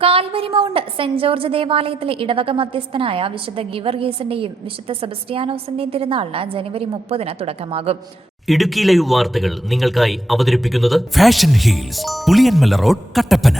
Calvary mount saint George ദേവാലയത്തിലെ ഇടവക മധ്യസ്ഥനായ വിശുദ്ധ ഗിവർഗീസിന്റെയും വിശുദ്ധ സെബസ്റ്റിയാനോസിന്റെയും തിരുനാളിന് ജനുവരി മുപ്പതിന് തുടക്കമാകും. ഇടുക്കി ലൈവ് വാർത്തകൾ നിങ്ങൾക്കായി അവതരിപ്പിക്കുന്നത് fashion heels Puliyanmala road Kattappana.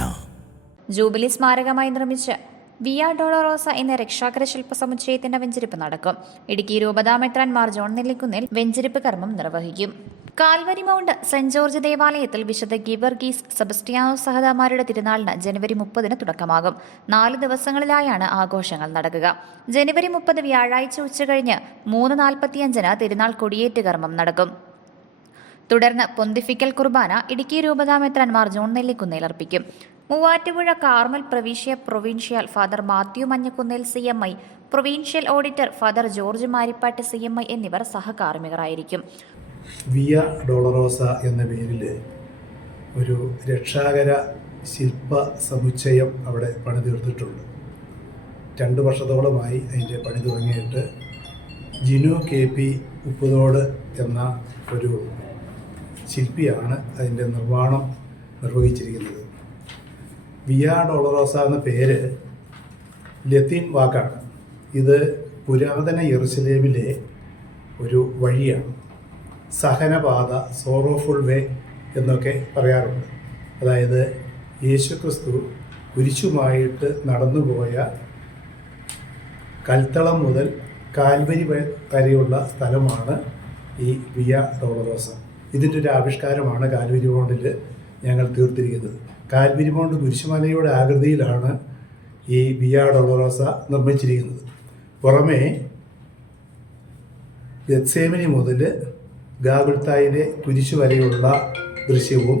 Jubilee സ്മാരകമായി നിർമ്മിച്ച് വിയ ഡോളോറോസ എന്ന രക്ഷാകര ശില്പ സമുച്ചയത്തിന്റെ വെഞ്ചിരിപ്പ് നടക്കും. ഇടുക്കി രൂപതാമെത്രാൻമാർ ജോൺ നെല്ലിക്കുന്നിൽ വെഞ്ചിരിപ്പ് കർമ്മം നിർവഹിക്കും. കാൽവരി മൗണ്ട് സെന്റ് ജോർജ് ദേവാലയത്തിൽ വിശുദ്ധ ഗിവർഗീസ് സെബസ്റ്റിയാനോ സഹദാമാരുടെ തിരുനാളിന് ജനുവരി മുപ്പതിന് തുടക്കമാകും. നാല് ദിവസങ്ങളിലായാണ് ആഘോഷങ്ങൾ നടക്കുക. ജനുവരി മുപ്പത് വ്യാഴാഴ്ച ഉച്ചകഴിഞ്ഞ് മൂന്ന് നാൽപ്പത്തിയഞ്ചിന് തിരുനാൾ കൊടിയേറ്റ് കർമ്മം നടക്കും. തുടർന്ന് പൊന്തിഫിക്കൽ കുർബാന ഇടുക്കി രൂപതാമെത്രാൻമാർ ജോൺ നെല്ലിക്കുന്നേൽ അർപ്പിക്കും. മൂവാറ്റുപുഴ കാർമൽ പ്രവിശ്യ provincial father Mathew Manjakunnel C M I provincial auditor father George Marippattu C M I എന്നിവർ സഹകാർമ്മികരായിരിക്കും. വിയ ഡോളറോസ എന്ന പേരിൽ ഒരു രക്ഷാകര ശില്പ സമുച്ചയം അവിടെ പണി തീർത്തിട്ടുണ്ട് രണ്ട് വർഷത്തോളമായി അതിന്റെ പണി തുടങ്ങിയിട്ട് ജിനു കെ പി ഉപ്പുതോട് എന്ന ഒരു ശില്പിയാണ് അതിന്റെ നിർമ്മാണം നിർവഹിച്ചിരിക്കുന്നത്. വിയ ഡോളറോസ എന്ന പേര് ലത്തീൻ വാക്കാണ്. ഇത് പുരാതന യെറുസലേമിലെ ഒരു വഴിയാണ്. സഹനപാത സോറോഫുൾ വേ എന്നൊക്കെ പറയാറുണ്ട്. അതായത് യേശുക്രിസ്തു കുരിശുമായിട്ട് നടന്നുപോയ കൽത്തളം മുതൽ കാൽവരി വരെയുള്ള സ്ഥലമാണ് ഈ വിയ ഡോളറോസ ഇതിന്റെ ഒരു ആവിഷ്കാരമാണ് കാൽവരി മൗണ്ടിൽ ഞങ്ങൾ തീർത്തിരിക്കുന്നത്. കാൽവരി മൗണ്ട് കുരിശുമലയുടെ ആകൃതിയിലാണ് ഈ വിയ ഡോളറോസ നിർമ്മിച്ചിരിക്കുന്നത്. പുറമേ ഗത്സേമിനി മുതൽ ഗാഗുൽത്തായിലെ കുരിശ് വരെയുള്ള ദൃശ്യവും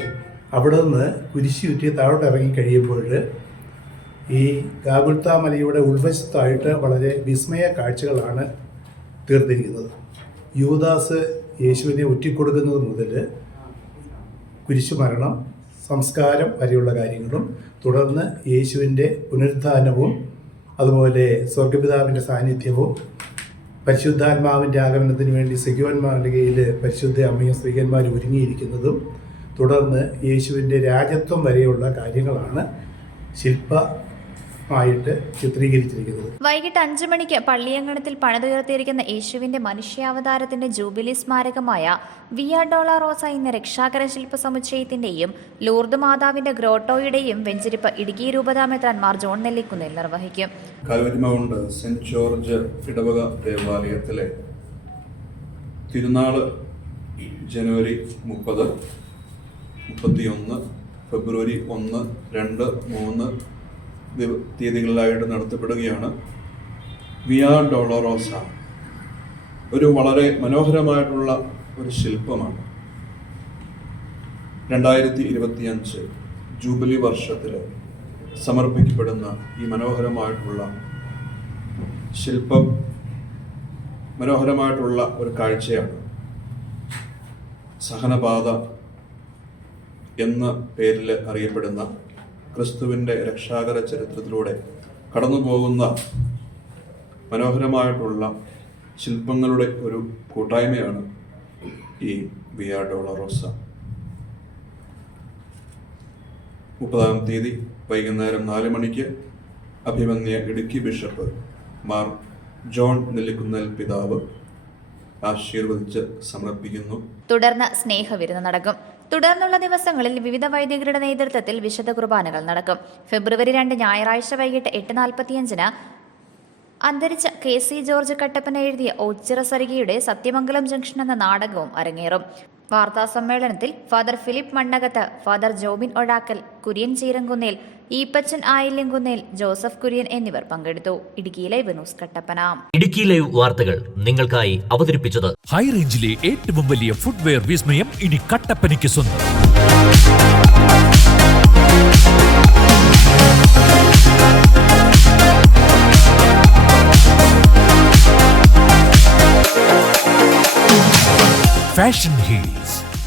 അവിടെ നിന്ന് കുരിശ് ചുറ്റി താഴോട്ട് ഇറങ്ങി കഴിയുമ്പോൾ ഈ ഗാഗുൽത്ത മലയുടെ ഉൾവശത്തായിട്ട് വളരെ വിസ്മയ കാഴ്ചകളാണ് തീർത്തിരിക്കുന്നത് യുവദാസ് യേശുവിനെ ഒറ്റിക്കൊടുക്കുന്നത് മുതൽ കുരിശുമരണം സംസ്കാരം വരെയുള്ള കാര്യങ്ങളും തുടർന്ന് യേശുവിന്റെ പുനരുത്ഥാനവും അതുപോലെ സ്വർഗപിതാവിന്റെ സാന്നിധ്യവും പരിശുദ്ധാത്മാവിന്റെ ആഗമനത്തിന് വേണ്ടി സിഗോൻ മാളികയിൽ പരിശുദ്ധ അമ്മയും സ്ത്രീകന്മാരും ഒരുങ്ങിയിരിക്കുന്നതും തുടർന്ന് യേശുവിന്റെ രാജത്വം വരെയുള്ള കാര്യങ്ങളാണ് ശില്പമായിട്ട് ചിത്രീകരിച്ചിരിക്കുന്നത്. വൈകിട്ട് അഞ്ചു മണിക്ക് പള്ളിയങ്കണത്തിൽ പണിതുയർത്തിയിരിക്കുന്ന യേശുവിന്റെ മനുഷ്യാവതാരത്തിന്റെ ജൂബിലി സ്മാരകമായ വിയ ഡോളറോസ എന്ന രക്ഷാകര ശില്പ സമുച്ചയത്തിന്റെയും ലൂർദ് മാതാവിന്റെ ഗ്രോട്ടോയുടെയും വെഞ്ചരിപ്പ് ഇടുക്കി രൂപതാമെത്രാൻമാർ ജോൺ നെല്ലിക്കുന്നിൽ നിർവഹിക്കും. കാൽവരിമൗണ്ട് സെന്റ് ജോർജ് ഇടവക ദേവാലയത്തിലെ തിരുനാൾ ജനുവരി മുപ്പത് മുപ്പത്തിയൊന്ന് ഫെബ്രുവരി ഒന്ന് രണ്ട് മൂന്ന് തീയതികളിലായിട്ട് നടത്തപ്പെടുകയാണ്. വിയാ ഡോളോറോസ ഒരു വളരെ മനോഹരമായിട്ടുള്ള ഒരു ശില്പമാണ്. രണ്ടായിരത്തി ഇരുപത്തിയഞ്ച് ജൂബിലി വർഷത്തിൽ സമർപ്പിക്കപ്പെടുന്ന ഈ മനോഹരമായിട്ടുള്ള ശില്പം മനോഹരമായിട്ടുള്ള ഒരു കാഴ്ചയാണ്. സഹനപാത എന്ന പേരിൽ അറിയപ്പെടുന്ന ക്രിസ്തുവിന്റെ രക്ഷാകര ചരിത്രത്തിലൂടെ കടന്നു പോകുന്ന മനോഹരമായിട്ടുള്ള ശില്പങ്ങളുടെ ഒരു കൂട്ടായ്മയാണ് ഈ വി ആർ ഡോളറോസ മുപ്പതാം തീയതി വൈകുന്നേരം നാല് മണിക്ക് അഭിമന്യ ഇടുക്കി ബിഷപ്പ് മാർ ജോൺ നെല്ലിക്കുന്നൽ പിതാവ് ആശീർവദിച്ച് സമർപ്പിക്കുന്നു. തുടർന്ന് സ്നേഹവിരുന്ന് നടക്കും. തുടർന്നുള്ള ദിവസങ്ങളിൽ വിവിധ വൈദികരുടെ നേതൃത്വത്തിൽ വിശുദ്ധ കുർബാനകൾ നടക്കും. ഫെബ്രുവരി രണ്ട് ഞായറാഴ്ച വൈകിട്ട് എട്ട് നാൽപ്പത്തിയഞ്ചിന് അന്തരിച്ച കെ സി ജോർജ് കട്ടപ്പന എഴുതിയ ഓച്ചിറ സരികയുടെ സത്യമംഗലം ജംഗ്ഷൻ എന്ന നാടകവും അരങ്ങേറും. വാർത്താ സമ്മേളനത്തിൽ father Philip Mannakath father Jobin Ozhakkal Kurian Cheerankunnel Eappachan Ayilyamkunnel Joseph Kurian എന്നിവർ പങ്കെടുത്തു. Idukki live news Kattappana. Idukki live വാർത്തകൾ നിങ്ങൾക്കായി അവതരിപ്പിച്ചത് ഹൈ റേഞ്ചിലെ ഏറ്റവും വലിയ ഫുഡ്വെയർ വിസ്മയം ഇനി കട്ടപ്പനയ്ക്ക് സ്വന്തം. Fashion heels